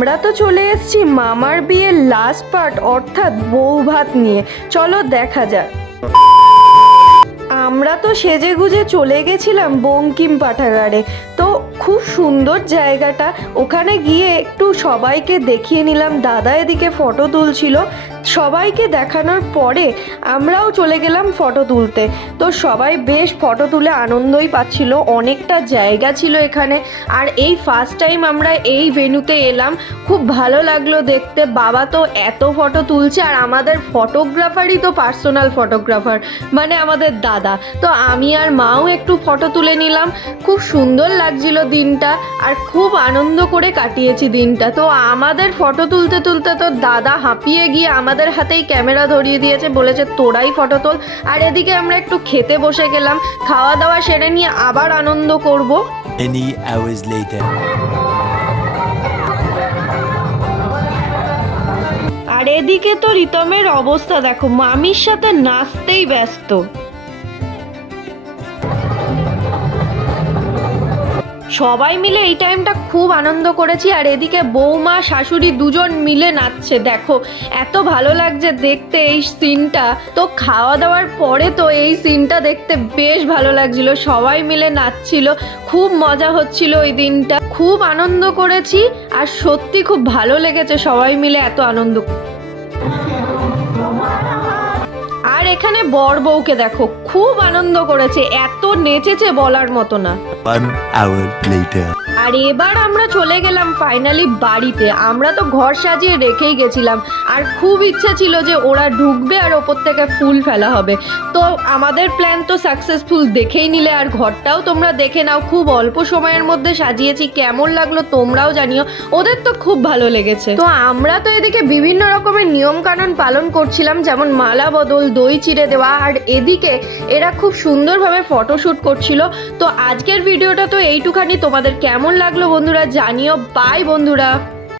আমরা তো চলে এসেছি মামার বিয়ের লাস্ট পার্ট অর্থাৎ বউ ভাত নিয়ে। চলো দেখা যাক। আমরা তো সেজে গুজে চলে গেছিলাম বঙ্কিম পাঠাগারে। তো খুব সুন্দর জায়গাটা, ওখানে গিয়ে একটু সবাইকে দেখিয়ে নিলাম। দাদা এদিকে ফটো তুলছিল, সবাইকে দেখানোর পরে আমরাও চলে গেলাম ফটো তুলতে। তো সবাই বেশ ফটো তুলে আনন্দই পাচ্ছিল, অনেকটা জায়গা ছিল এখানে। আর এই ফার্স্ট টাইম আমরা এই ভেন্যুতে এলাম, খুব ভালো লাগলো দেখতে। বাবা তো এত ফটো তুলছে, আর আমাদের ফটোগ্রাফারই তো পার্সোনাল ফটোগ্রাফার, মানে আমাদের দাদা। তো আমি আর মাও একটু ফটো তুলে নিলাম, খুব সুন্দর লাগছিল দিনটা, আর খুব আনন্দ করে কাটিয়েছি দিনটা। তো আমাদের ফটো তুলতে তুলতে তো দাদা হাঁপিয়ে গিয়ে আমাদের হাতেই ক্যামেরা ধরিয়ে দিয়েছে, বলেছে তোরাই ফটো তোল। আর এদিকে আমরা একটু খেতে বসে গেলাম, খাওয়া দাওয়া সেরে নিয়ে আবার আনন্দ করব। Many hours later. আর এদিকে তো রিতমের অবস্থা দেখো, মামির সাথে নাচতেই ব্যস্ত। সবাই মিলে এই টাইমটা খুব আনন্দ করেছি। আর এদিকে বৌমা শাশুড়ি দুজন মিলে নাচছে, দেখো এত ভালো লাগছে দেখতে এই সিনটা। তো খাওয়া দাওয়ার পরে তো এই সিনটা দেখতে বেশ ভালো লাগছিল, সবাই মিলে নাচছিল, খুব মজা হচ্ছিল ওই দিনটা, খুব আনন্দ করেছি। আর সত্যি খুব ভালো লেগেছে সবাই মিলে এত আনন্দ। আর এখানে বর বউকে দেখো, খুব আনন্দ করেছে, এত নেচেছে বলার মতো না। 1 hour later. আর এবার আমরা চলে গেলাম ফাইনালি বাড়িতে। আমরা তো ঘর সাজিয়ে রেখেই গেছিলাম, আর খুব ইচ্ছা ছিল যে ওরা ঢুকবে আর ওপর থেকে ফুল ফেলা হবে। তো আমাদের প্ল্যান তো সাকসেসফুল, দেখেই নিলে। আর ঘরটাও তোমরা দেখে নাও, খুব অল্প সময়ের মধ্যে সাজিয়েছি, কেমন লাগলো তোমরাও জানিও। ওদের তো খুব ভালো লেগেছে। তো আমরা তো এদিকে বিভিন্ন রকমের নিয়ম কানুন পালন করছিলাম, যেমন মালা বদল, দই চিড়ে দেওয়া। আর এদিকে এরা খুব সুন্দরভাবে ফটোশ্যুট করছিল। তো আজকের ভিডিওটা তো এইটুখানি, তোমাদের কেমন লাগলো বন্ধুরা জানিও। বাই বন্ধুরা।